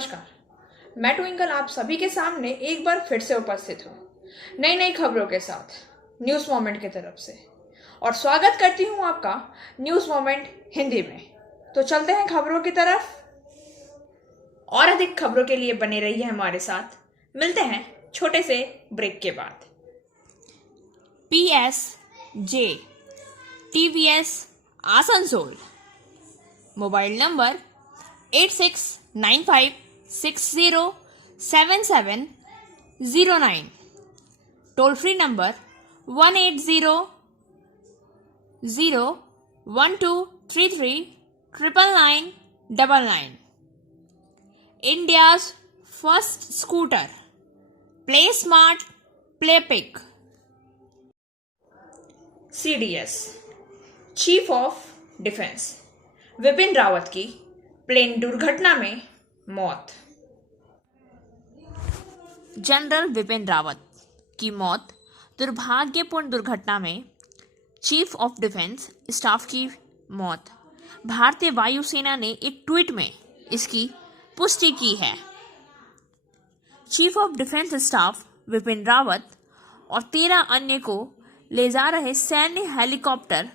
नमस्कार। मैं ट्विंकल आप सभी के सामने एक बार फिर से उपस्थित हूँ नई नई खबरों के साथ न्यूज़ मोमेंट की तरफ से, और स्वागत करती हूँ आपका न्यूज़ मोमेंट हिंदी में। तो चलते हैं खबरों की तरफ, और अधिक खबरों के लिए बने रहिए हमारे साथ। मिलते हैं छोटे से ब्रेक के बाद। PSJ TVS Asansol mobile number 8695607709, toll free number 1800123399999। India's first scooter, play smart play pick. CDS chief of defence Vipin Rawat की प्लेन दुर्घटना में मौत। जनरल विपिन रावत की मौत दुर्भाग्यपूर्ण दुर्घटना में चीफ ऑफ डिफेंस स्टाफ की मौत। भारतीय वायुसेना ने एक ट्वीट में इसकी पुष्टि की है। Chief of defence staff Vipin Rawat और 13 अन्य को ले जा रहे सैन्य हेलीकॉप्टर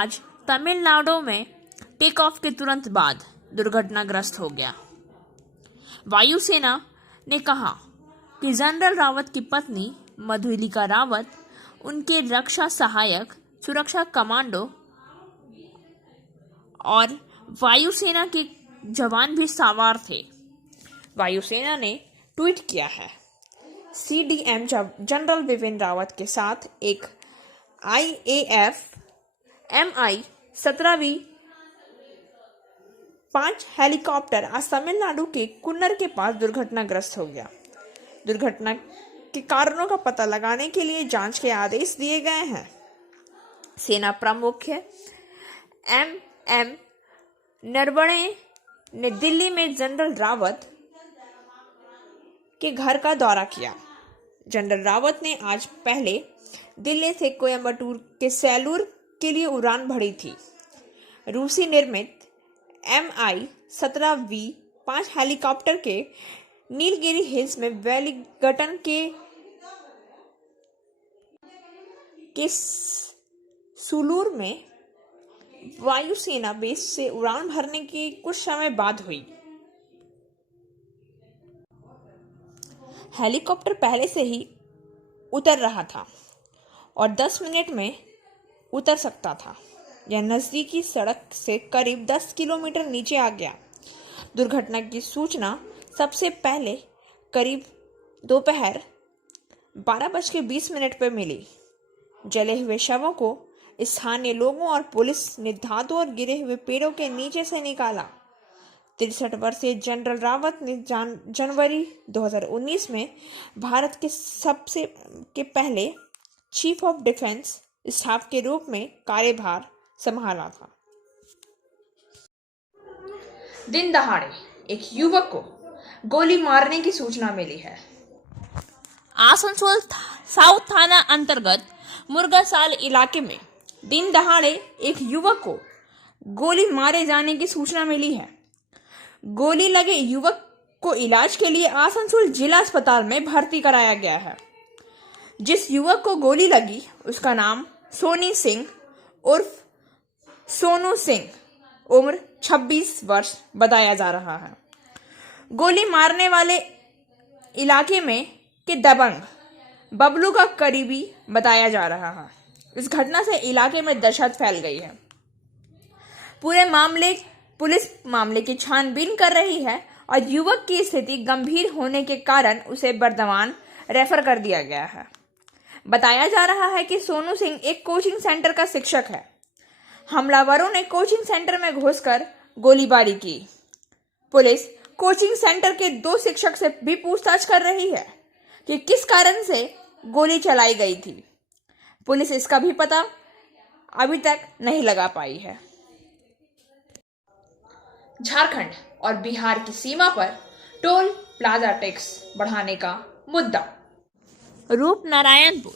आज तमिलनाडु में टेक ऑफ के तुरंत बाद दुर्घटनाग्रस्त हो गया। वायुसेना ने कहा कि जनरल रावत की पत्नी मधुलिका रावत, उनके रक्षा सहायक, सुरक्षा कमांडो और वायुसेना के जवान भी सवार थे। वायुसेना ने ट्वीट किया है, CDM जनरल विपिन रावत के साथ एक IAF MI-17V 5 हेलीकॉप्टर आज तमिलनाडु के कुन्नर के पास दुर्घटनाग्रस्त हो गया। दुर्घटना के कारणों का पता लगाने के लिए जांच के आदेश दिए गए हैं। सेना प्रमुख MM नरवणे ने दिल्ली में जनरल रावत के घर का दौरा किया। जनरल रावत ने आज पहले दिल्ली से कोयम्बटूर के सेलूर के लिए उड़ान भरी थी। रूसी निर्मित MI-17V 5 हेलीकॉप्टर के नीलगिरी हिल्स में वेलिंगटन के सुलूर में वायुसेना बेस से उड़ान भरने के कुछ समय बाद हुई। हेलीकॉप्टर पहले से ही उतर रहा था और 10 मिनट में उतर सकता था। यह नज़दीकी सड़क से करीब 10 किलोमीटर नीचे आ गया। दुर्घटना की सूचना सबसे पहले करीब दोपहर 12:20 पर मिली। जले हुए शवों को स्थानीय लोगों और पुलिस ने धातु और गिरे हुए पेड़ों के नीचे से निकाला। 63 वर्षीय जनरल रावत ने जनवरी 2019 में भारत के पहले चीफ ऑफ डिफेंस स्टाफ के रूप में कार्यभार संभाला था। दिन दहाड़े एक युवक को गोली मारने की सूचना मिली है। आसनसोल साउथ थाना अंतर्गत मुर्गासाल इलाके में दिन दहाड़े एक युवक को गोली मारे जाने की सूचना मिली है। गोली लगे युवक को इलाज के लिए आसनसोल जिला अस्पताल में भर्ती कराया गया है। जिस युवक को गोली लगी उसका नाम सोनी सिंह उर्फ सोनू सिंह, उम्र 26 वर्ष बताया जा रहा है। गोली मारने वाले इलाके में के दबंग बबलू का करीबी बताया जा रहा है। इस घटना से इलाके में दहशत फैल गई है। पुलिस मामले की छानबीन कर रही है और युवक की स्थिति गंभीर होने के कारण उसे बर्धमान रेफर कर दिया गया है। बताया जा रहा है कि सोनू सिंह एक कोचिंग सेंटर का शिक्षक है। हमलावरों ने कोचिंग सेंटर में घुसकर गोलीबारी की। पुलिस कोचिंग सेंटर के 2 शिक्षक से भी पूछताछ कर रही है कि किस कारण से गोली चलाई गई थी। पुलिस इसका भी पता अभी तक नहीं लगा पाई है। झारखंड और बिहार की सीमा पर टोल प्लाजा टैक्स बढ़ाने का मुद्दा। रूपनारायणपुर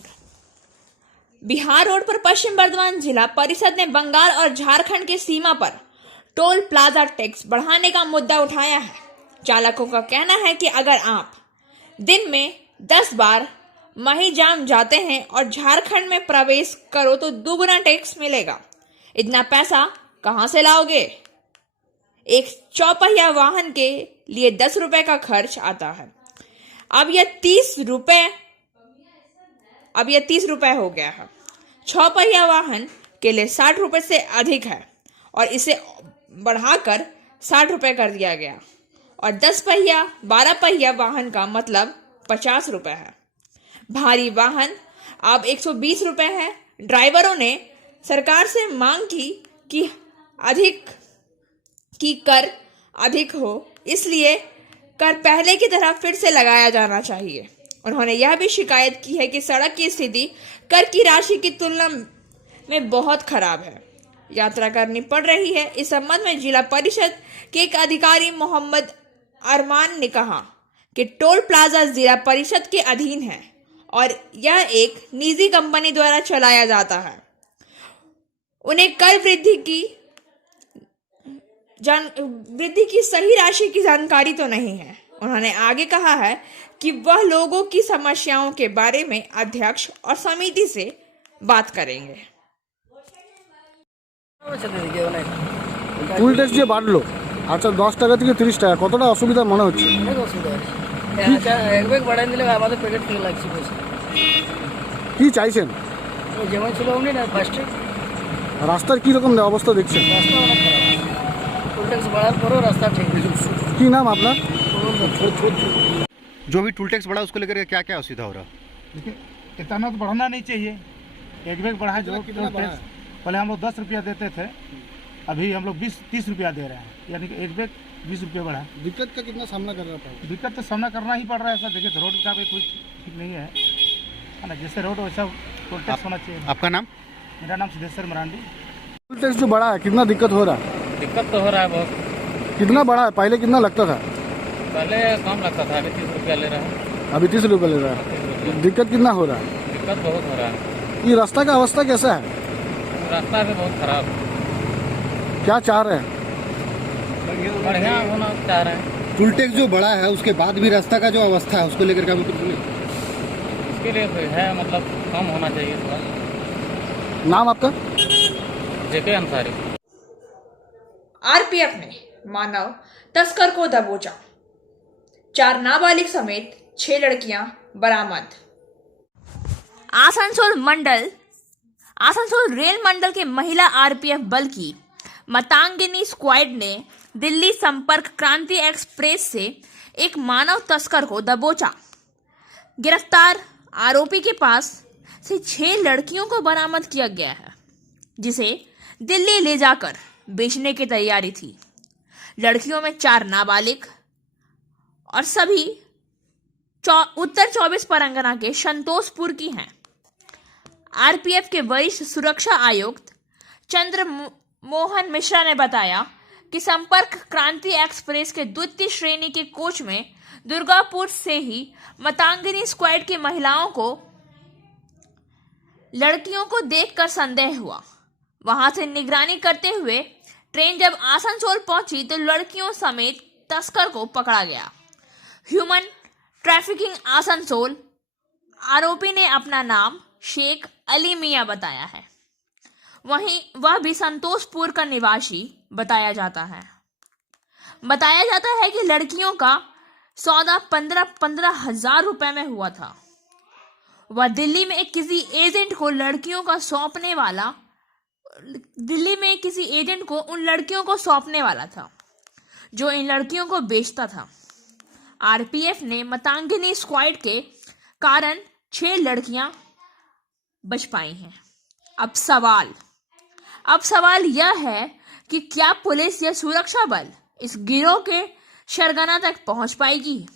बिहार रोड पर पश्चिम बर्धमान जिला परिषद ने बंगाल और झारखंड की सीमा पर टोल प्लाजा टैक्स बढ़ाने का मुद्दा उठाया है। चालकों का कहना है कि अगर आप दिन में 10 बार महिजाम जाते हैं और झारखंड में प्रवेश करो तो दुगना टैक्स मिलेगा। इतना पैसा कहां से लाओगे? एक चौपहिया वाहन के लिए 10 रुपए का खर्च आता है। अब यह 30 रुपए हो गया है। चौपहिया वाहन के लिए 60 रुपए से अधिक है और इसे बढ़ाकर 60 रुपए कर दिया गया और 12 पहिया वाहन का मतलब 50 रुपए है। भारी वाहन अब 120 रुपए है। ड्राइवरों ने सरकार से मांग की कि कर अधिक हो, इसलिए कर पहले की तरह फिर से लगाया जाना चाहिए। उन्होंने यह भी शिकायत की है कि सड़क की स्थिति कर की राशि की तुलना में बहुत खराब है, यात्रा करनी पड़ रही है। इस संबंध में जिला परिषद के एक अधिकारी मोहम्मद अरमान ने कहा कि टोल प्लाजा जिला परिषद के अधीन है और यह एक निजी कंपनी द्वारा चलाया जाता है। उन्हें कर वृद्धि की सही राशि की जानकारी तो नहीं है। उन्होंने आगे कहा है कि वह लोगों की समस्याओं के बारे में अध्यक्ष और समिति से बात करेंगे। টুল ট্যাক্স যে বাড়লো, আচ্ছা 10 টাকা থেকে 30 টাকা, কতটা অসুবিধা মনে হচ্ছে? অনেক অসুবিধা হচ্ছে। এক ব্যাগ বাড়াই দিলে আমাদের পেটের থেকে লাগছে পয়সা। কি চাইছেন? ও যেমন ছিল অমনি না, ফার্স্টে রাস্তার কি রকম অবস্থা দেখছেন? রাস্তা অনেক খারাপ। টুল ট্যাক্স বাড়ার পরেও রাস্তা ঠিক নেই। কি নাম আপনার? जो भी टूल टैक्स बढ़ा उसको लेकर के क्या क्या असुविधा हो रहा? देखिए, इतना तो बढ़ना नहीं चाहिए। एक बैग बढ़ा जो कितना बढ़ा? पहले हम लोग 10 रुपया देते थे, अभी हम लोग 20-30 रुपया दे रहे हैं, यानी कि एक बैग 20 रुपया बढ़ा। दिक्कत का कितना सामना कर रहा था? दिक्कत तो सामना करना ही पड़ रहा है सर। देखिए, रोड का भी कुछ ठीक नहीं है ना, जैसे रोड वैसा टोल टैक्स होना चाहिए। आपका नाम? मेरा नाम सिद्धेश्वर मरांडी। टूल टैक्स जो बढ़ा है, कितना दिक्कत हो रहा है? दिक्कत तो हो रहा है बहुत। कितना बढ़ा है? पहले कितना लगता था? पहले कम लगता था, अभी 30 रुपया ले रहा है। अभी 30 रुपये ले रहा है। दिक्कत कितना हो रहा है? दिक्कत बहुत हो रहा है। ये रास्ता का अवस्था कैसा है? रास्ता भी बहुत खराब। क्या चाह रहे हैं? बढ़िया होना चाह रहे हैं। टूल टैक्स जो बढ़ा है उसके बाद भी रास्ता का जो अवस्था है उसको लेकर के हम इसके लिए तो है, मतलब कम होना चाहिए थोड़ा। नाम आपका? जेके अंसारी। आरपीएफ ने मानव तस्कर को दबोचा। 4 नाबालिग समेत 6 लड़कियां बरामद। आसनसोल रेल मंडल के महिला आरपीएफ बल की मतांगिनी स्क्वाड ने दिल्ली संपर्क क्रांति एक्सप्रेस से एक मानव तस्कर को दबोचा। गिरफ्तार आरोपी के पास से 6 लड़कियों को बरामद किया गया है, जिसे दिल्ली ले जाकर बेचने की तैयारी थी। लड़कियों में 4 नाबालिग और सभी उत्तर 24 परगना के संतोषपुर की हैं। आरपीएफ के वरिष्ठ सुरक्षा आयुक्त चंद्र मोहन मिश्रा ने बताया कि संपर्क क्रांति एक्सप्रेस के द्वितीय श्रेणी के कोच में दुर्गापुर से ही मतांगिनी स्क्वाड की लड़कियों को देखकर संदेह हुआ। वहां से निगरानी करते हुए ट्रेन जब आसनसोल पहुंची तो लड़कियों समेत तस्कर को पकड़ा गया। ह्यूमन ट्रैफिकिंग आसनसोल आरोपी ने अपना नाम शेख अली मियां बताया है। वहीं वह भी संतोषपुर का निवासी बताया जाता है कि लड़कियों का सौदा 15,000 रुपए में हुआ था। वह दिल्ली में किसी एजेंट को उन लड़कियों को सौंपने वाला था जो इन लड़कियों को बेचता था। आरपीएफ ने मतांगिनी स्क्वाड के कारण 6 लड़कियां बच पाई हैं। अब सवाल यह है कि क्या पुलिस या सुरक्षा बल इस गिरोह के सरगना तक पहुंच पाएगी?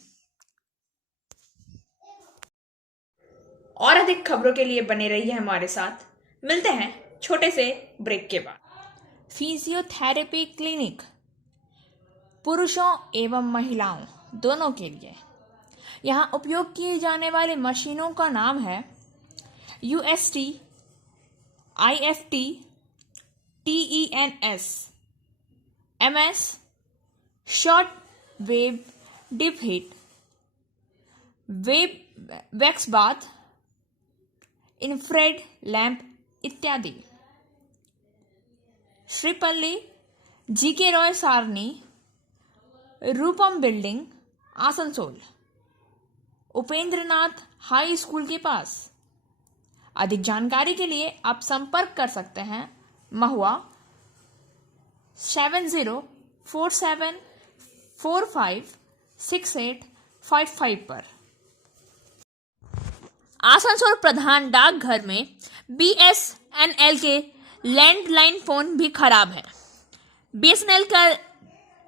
और अधिक खबरों के लिए बने रहिए हमारे साथ। मिलते हैं छोटे से ब्रेक के बाद। फिजियोथेरेपी क्लिनिक पुरुषों एवं महिलाओं दोनों के लिए। यहाँ उपयोग किए जाने वाले मशीनों का नाम है UST, IFT, TENS, MS, short wave deep heat, wax bath, infrared lamp इत्यादि। Sripally GK Roy Sarani, Rupam building, Asansol, Upendranath high school के पास। अधिक जानकारी के लिए आप संपर्क कर सकते हैं महुआ 7047456855 पर। आसनसोल प्रधान डाकघर में BSNL के लैंडलाइन फोन भी खराब है। BSNL का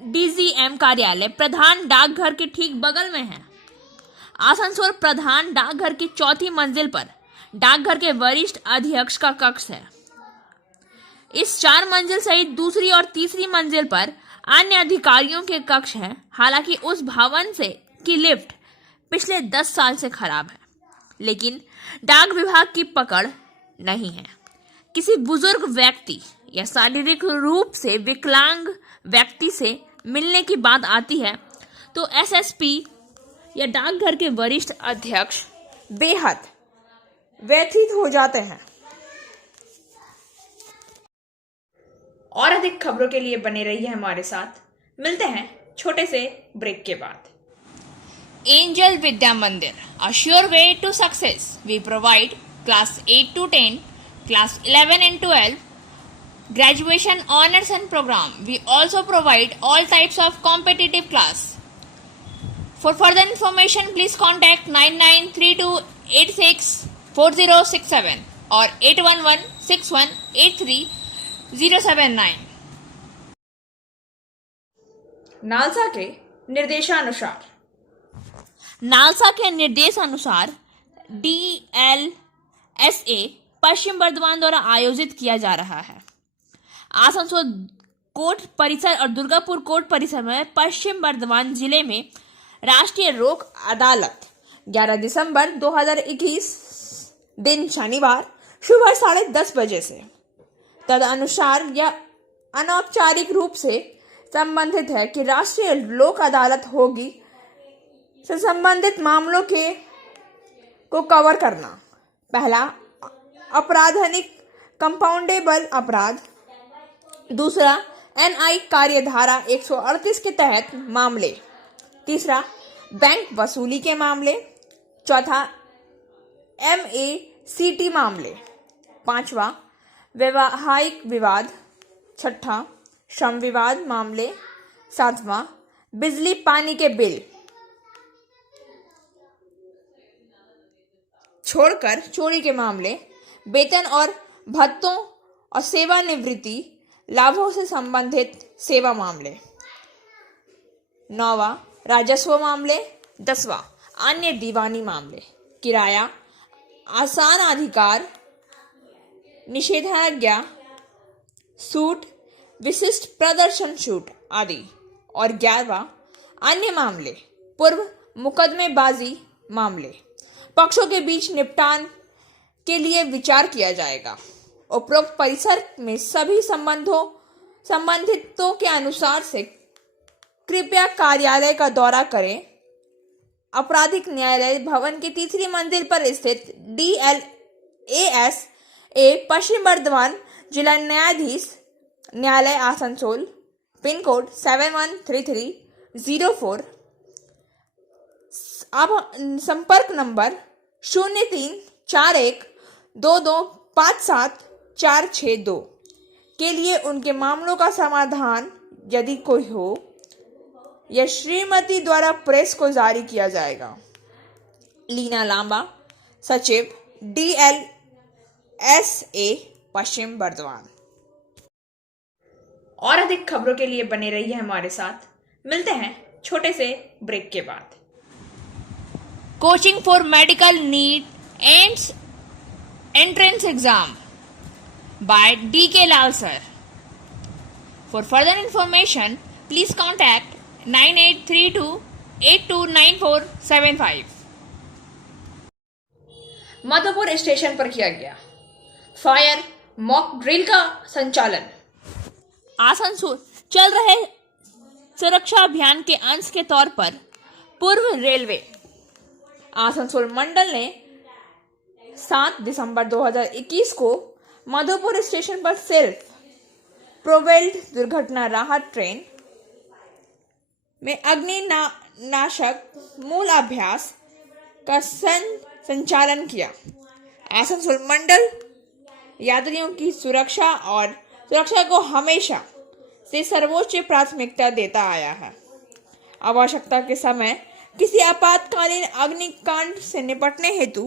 DGM कार्यालय प्रधान डाकघर के ठीक बगल में है। आसनसोल प्रधान डाकघर की चौथी मंजिल पर डाकघर के वरिष्ठ अध्यक्ष का कक्ष है। इस 4 मंजिल सहित दूसरी और तीसरी मंजिल पर अन्य अधिकारियों के कक्ष हैं। हालांकि उस भवन से की लिफ्ट पिछले 10 साल से खराब है, लेकिन डाक विभाग की पकड़ नहीं है। किसी बुजुर्ग व्यक्ति या शारीरिक रूप से विकलांग व्यक्ति से मिलने की बात आती है तो SSP या डाकघर के वरिष्ठ अध्यक्ष बेहद व्यथित हो जाते हैं। और अधिक खबरों के लिए बने रहिए हमारे साथ। मिलते हैं छोटे से ब्रेक के बाद। एंजल विद्या मंदिर, a sure way to success. We provide class 8 to 10, class 11 and 12, graduation honors and program. We also provide all types of competitive class. For further information, please contact 9932864067 or 8116183079. NALSA के निर्देशानुसार NALSA के निर्देशानुसार DLSA पश्चिम बर्धमान द्वारा आयोजित किया जा रहा है। आसनसोल कोर्ट परिसर और दुर्गापुर कोर्ट परिसर में पश्चिम बर्धमान जिले में राष्ट्रीय लोक अदालत 11 दिसंबर 2021 दिन शनिवार सुबह 10:30 बजे से तदनुसार यह अनौपचारिक रूप से संबंधित है कि राष्ट्रीय लोक अदालत होगी से संबंधित मामलों को कवर करना। पहला, आपराधिक कंपाउंडेबल अपराध। दूसरा, NI कार्यधारा 138 के तहत मामले। तीसरा, बैंक वसूली के मामले। चौथा, MACT मामले। पांचवा, वैवाहिक विवाद। छठा, श्रम विवाद मामले। सातवां, बिजली पानी के बिल छोड़कर चोरी के मामले। वेतन और भत्तों और सेवानिवृत्ति लाभों से संबंधित सेवा मामले। 9वां, राजस्व मामले। 10वां, अन्य दीवानी मामले। किराया, आसान अधिकार, निषेधाज्ञा, सूट, विशिष्ट प्रदर्शन छूट आदि। और 11वां, अन्य मामले, पूर्व मुकदमेबाजी मामले। पक्षों के बीच निपटान के लिए विचार किया जाएगा। उपरोक्त परिसर में सभी संबंधितों के अनुसार से कृपया कार्यालय का दौरा करें। आपराधिक न्यायालय भवन की तीसरी मंजिल पर स्थित DLASA पश्चिम बर्धमान जिला न्यायाधीश न्यायालय आसनसोल, पिन कोड 713304। अब संपर्क नंबर 03412257 के लिए उनके मामलों का समाधान यदि कोई हो यह श्रीमती द्वारा प्रेस को जारी किया जाएगा। लीना लांबा, सचिव DLSA पश्चिम बर्धमान। और अधिक खबरों के लिए बने रहिए हमारे साथ। मिलते हैं छोटे से ब्रेक के बाद। Coaching for medical NEET and entrance exam by DK Lal sir. For further information, please contact 9832829475. Madhupur station पर किया गया फायर मॉक ड्रिल का संचालन। आसनसोल चल रहे सुरक्षा अभियान के अंश के तौर पर पूर्व रेलवे आसनसोल मंडल ने 7 दिसंबर 2021 को मधुपुर स्टेशन पर सेल्फ प्रोवेल्ड दुर्घटना राहत ट्रेन में अग्नि नाशक मूल अभ्यास का संचालन किया। आसनसोल मंडल यात्रियों की सुरक्षा को हमेशा से सर्वोच्च प्राथमिकता देता आया है। आवश्यकता के समय किसी आपातकालीन अग्निकांड से निपटने हेतु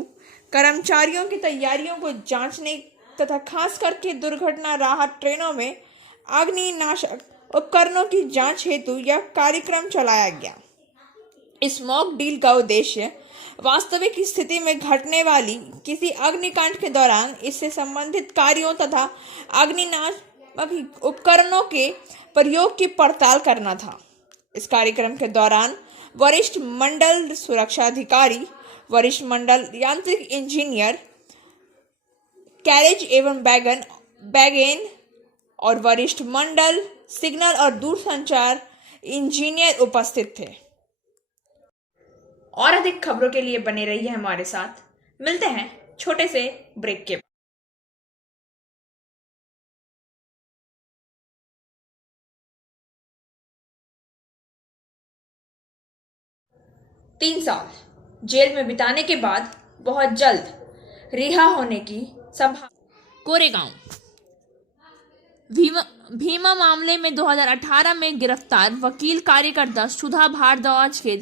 कर्मचारियों की तैयारियों को जांचने तथा खास करके दुर्घटना राहत ट्रेनों में अग्निनाशक उपकरणों की जांच हेतु यह कार्यक्रम चलाया गया। इस मॉक ड्रिल का उद्देश्य वास्तविक स्थिति में घटने वाली किसी अग्निकांड के दौरान इससे संबंधित कार्यों तथा अग्निनाशक उपकरणों के प्रयोग की पड़ताल करना था। इस कार्यक्रम के दौरान वरिष्ठ मंडल सुरक्षा अधिकारी, वरिष्ठ मंडल यांत्रिक इंजीनियर, कैरेज एवं बैगेन और वरिष्ठ मंडल सिग्नल और दूरसंचार इंजीनियर उपस्थित थे। और अधिक खबरों के लिए बने रहिए हमारे साथ। मिलते हैं छोटे से ब्रेक के बाद। 3 साल जेल में बिताने के बाद बहुत जल्द रिहा होने की संभावना। कोरेगांव भीमा मामले में 2018 में गिरफ्तार वकील कार्यकर्ता सुधा भारद्वाज के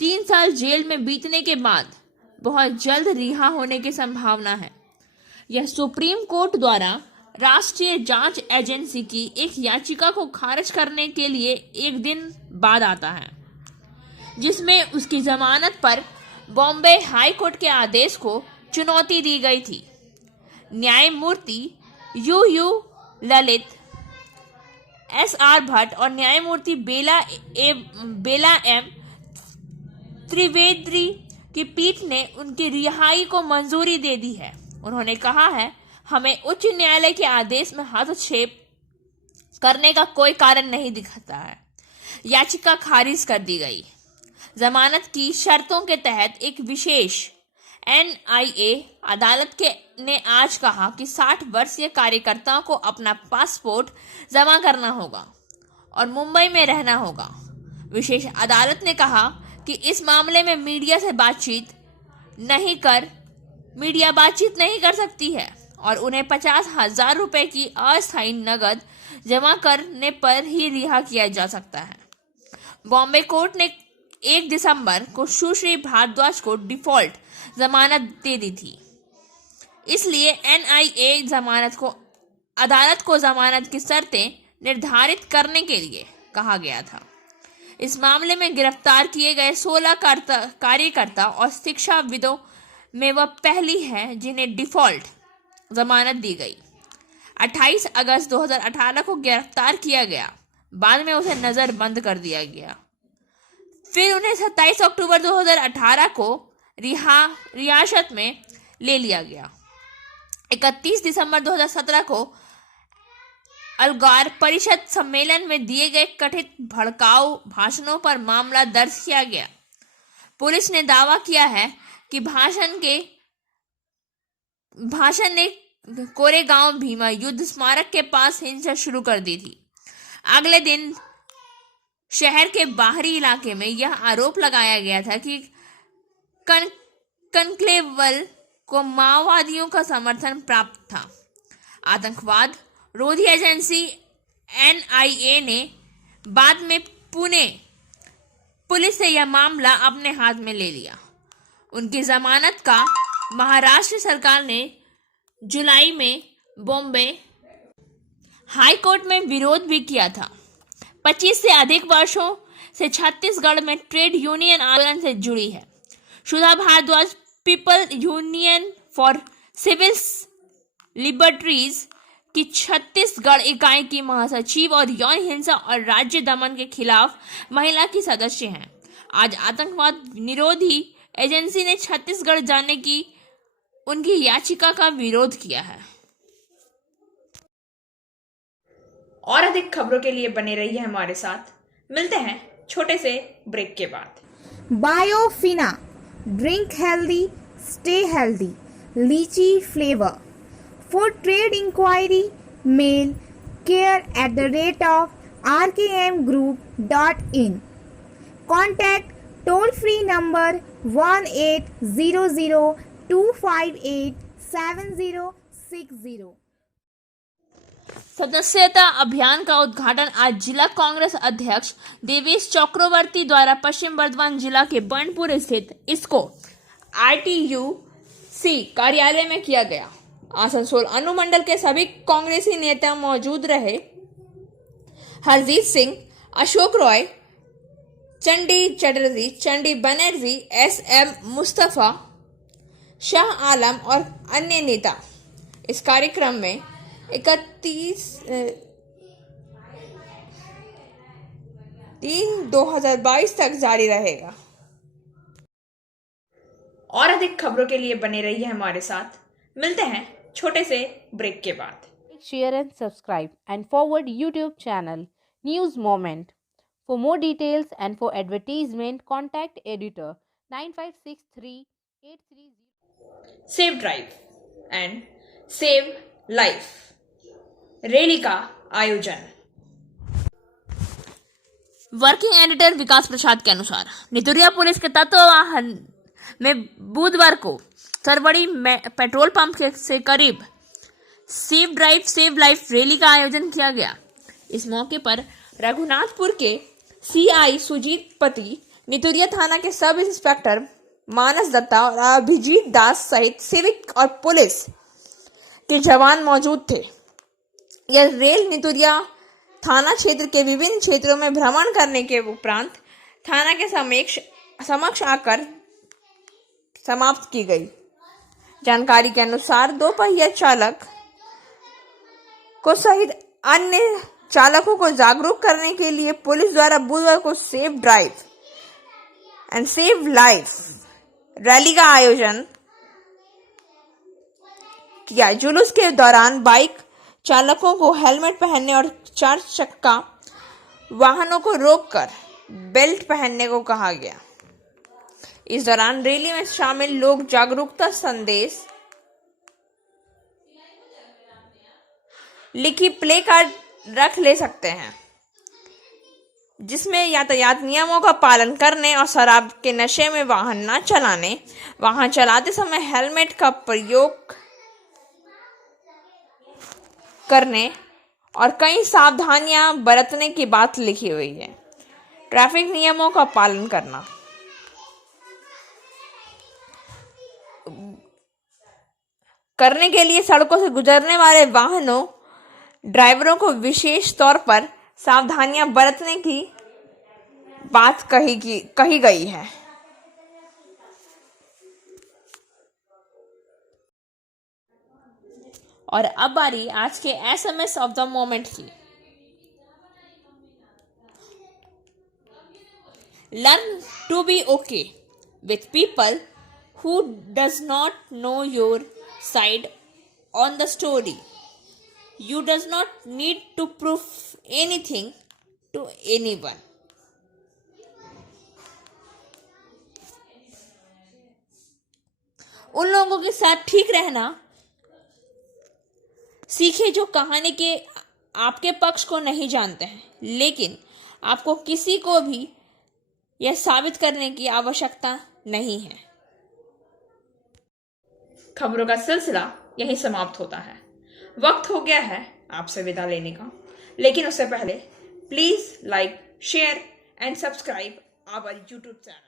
3 साल जेल में बीतने के बाद बहुत जल्द रिहा होने की संभावना है। यह सुप्रीम कोर्ट द्वारा राष्ट्रीय जांच एजेंसी की एक याचिका को खारिज करने के लिए एक दिन बाद आता है, जिसमें उसकी जमानत पर बॉम्बे हाई कोर्ट के आदेश को चुनौती दी गई थी। न्यायमूर्ति यू ललित, SR भट्ट और न्यायमूर्ति बेला एम त्रिवेदी की पीठ ने उनकी रिहाई को मंजूरी दे दी है। उन्होंने कहा है, हमें उच्च न्यायालय के आदेश में हस्तक्षेप करने का कोई कारण नहीं दिखता है। याचिका खारिज कर दी गई। जमानत की शर्तों के तहत एक विशेष NIA अदालत ने आज कहा कि 60 वर्षीय कार्यकर्ताओं को अपना पासपोर्ट जमा करना होगा और मुंबई में रहना होगा। विशेष अदालत ने कहा कि इस मामले में मीडिया बातचीत नहीं कर सकती है और उन्हें 50,000 रुपए की अस्थायी नकद जमा करने पर ही रिहा किया जा सकता है। बॉम्बे कोर्ट ने 1 दिसंबर को सुश्री भारद्वाज को डिफॉल्ट जमानत दे दी थी, इसलिए NIA अदालत को जमानत की शर्तें निर्धारित करने के लिए कहा गया था। इस मामले में गिरफ्तार किए गए 16 कार्यकर्ता और शिक्षाविदों में वह पहली है जिन्हें डिफॉल्ट जमानत दी गई। 28 अगस्त 2018 को गिरफ्तार किया गया, बाद में उसे नजरबंद कर दिया गया। फिर उन्हें 27 अक्टूबर 2018 को रियासत में ले लिया गया। 31 दिसंबर 2017 को अलगार परिषद सम्मेलन में दिए गए कथित भड़काऊ भाषणों पर मामला दर्ज किया गया। पुलिस ने दावा किया है कि भाषण ने कोरेगांव भीमा युद्ध स्मारक के पास हिंसा शुरू कर दी थी। अगले दिन शहर के बाहरी इलाके में यह आरोप लगाया गया था कि कनक्लेवल को माओवादियों का समर्थन प्राप्त था। आतंकवाद रोधी एजेंसी NIA ने बाद में पुणे पुलिस से यह मामला अपने हाथ में ले लिया। उनकी जमानत का महाराष्ट्र सरकार ने जुलाई में बॉम्बे हाई कोर्ट में विरोध भी किया था। 25 से अधिक वर्षों से छत्तीसगढ़ में ट्रेड यूनियन आंदोलन से जुड़ी है। Sudha Bhardwaj people union for civil liberties की छत्तीसगढ़ इकाई की महासचिव और यौन हिंसा और राज्य दमन के खिलाफ महिला की सदस्य हैं। आज आतंकवाद निरोधी एजेंसी ने छत्तीसगढ़ जाने की उनकी याचिका का विरोध किया है। और अधिक खबरों के लिए बने रहिए हमारे साथ। मिलते हैं छोटे से ब्रेक के बाद। Biofina, drink healthy, stay healthy. Lychee flavor. For trade inquiry, mail care@rkmgroup.in. Contact toll free number 1800-258-7060. सदस्यता अभियान का उद्घाटन आज जिला कांग्रेस अध्यक्ष देवेश चक्रवर्ती द्वारा पश्चिम बर्धमान जिला के बर्नपुर स्थित इसको RTUC कार्यालय में किया गया। आसनसोल अनुमंडल के सभी कांग्रेसी नेता मौजूद रहे। हरजीत सिंह, अशोक रॉय, चंडी चटर्जी, चंडी बनर्जी, SM मुस्तफा, शाह आलम और अन्य नेता। इस कार्यक्रम में 31/3/2022 तक जारी रहेगा। और अधिक खबरों के लिए बने रहिए हमारे साथ। मिलते हैं छोटे से ब्रेक के बाद। Share and subscribe and forward YouTube channel News Moment. For more details and for advertisement, contact editor 9563-830. Save drive and save life rally का आयोजन। वर्किंग एडिटर विकास प्रसाद के अनुसार नितुरिया पुलिस के तत्वावधान में बुधवार को सरवड़ी में पेट्रोल पंप से करीब save drive save life rally का आयोजन किया गया। इस मौके पर रघुनाथपुर के CI सुजीत पति, नितुरिया थाना के सब इंस्पेक्टर मानस दत्ता और अभिजीत दास सहित सिविक और पुलिस के जवान मौजूद थे। यह रेल नितुरिया थाना क्षेत्र के विभिन्न क्षेत्रों में भ्रमण करने के उपरांत थाना के समक्ष आकर समाप्त की गई। जानकारी के अनुसार 2 पहिया चालक को सहित अन्य चालकों को जागरूक करने के लिए पुलिस द्वारा बुधवार को save drive and save life rally का आयोजन किया। जुलूस के दौरान बाइक चालकों को हेलमेट पहनने और 4 चक्का वाहनों को रोककर बेल्ट पहनने को कहा गया। इस दौरान रैली में शामिल लोग जागरूकता संदेश लिखी प्ले कार्ड रख ले सकते हैं, जिसमें यातायात नियमों का पालन करने और शराब के नशे में वाहन न चलाने, वाहन चलाते समय हेलमेट का प्रयोग करने और कई सावधानियां बरतने की बात लिखी हुई है। ट्रैफिक नियमों का पालन करना, करने के लिए सड़कों से गुजरने वाले वाहनों ड्राइवरों को विशेष तौर पर सावधानियां बरतने की बात कही गई है। और अब बारी आज के SMS ऑफ द मोमेंट की। Learn to be okay with people who does not know your side on the story. You does not need to prove anything to anyone. उन लोगों के साथ ठीक रहना सीखे जो कहानी के आपके पक्ष को नहीं जानते हैं, लेकिन आपको किसी को भी यह साबित करने की आवश्यकता नहीं है। खबरों का सिलसिला यहीं समाप्त होता है। वक्त हो गया है आपसे विदा लेने का, लेकिन उससे पहले please like, share and subscribe our YouTube channel.